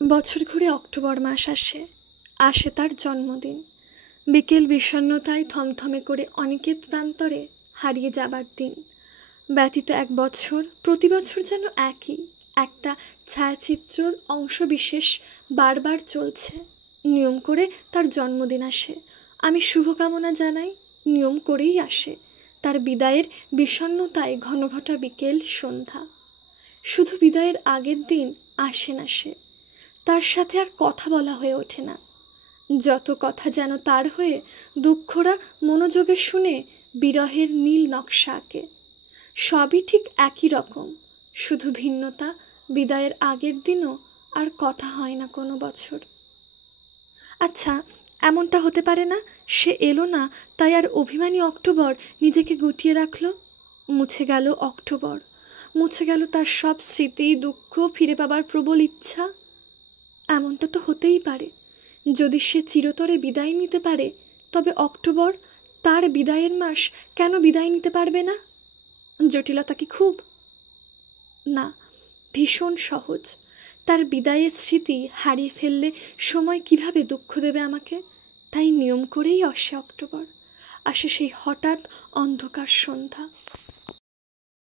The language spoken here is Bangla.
বছর ঘুরে অক্টোবর মাস আসে। আসে তার জন্মদিন। বিকেল বিষণ্ণতায় থমথমে করে অনিকেত প্রান্তরে হারিয়ে যাবার দিন। ব্যতীত এক বছর, প্রতি বছর যেন একই একটা ছায়াচিত্রর অংশবিশেষ বারবার চলছে। নিয়ম করে তার জন্মদিন আসে, আমি শুভকামনা জানাই, নিয়ম করেই আসে। তার বিদায়ের বিষণ্ণতায় ঘনঘটা বিকেল সন্ধ্যা। শুধু বিদায়ের আগের দিন আসে না সে, তার সাথে আর কথা বলা হয়ে ওঠে না। যত কথা যেন তার হয়ে দুঃখরা মনোযোগে শুনে বিরহের নীল নকশা আঁকে। সবই ঠিক একই রকম, শুধু ভিন্নতা বিদায়ের আগের দিনও আর কথা হয় না কোনো বছর। আচ্ছা, এমনটা হতে পারে না সে এলো না তাই আর অভিমানী অক্টোবর নিজেকে গুটিয়ে রাখলো? মুছে গেল অক্টোবর, মুছে গেল তার সব স্মৃতি, দুঃখ, ফিরে পাবার প্রবল ইচ্ছা। এমনটা তো হতেই পারে। যদি সে চিরতরে বিদায় নিতে পারে, তবে অক্টোবর, তার বিদায়ের মাস, কেন বিদায় নিতে পারবে না? জটিলতা কি খুব? না, ভীষণ সহজ। তার বিদায়ের স্মৃতি হারিয়ে ফেললে সময় কিভাবে দুঃখ দেবে আমাকে? তাই নিয়ম করেই আসে অক্টোবর, আসে সেই হঠাৎ অন্ধকার সন্ধ্যা।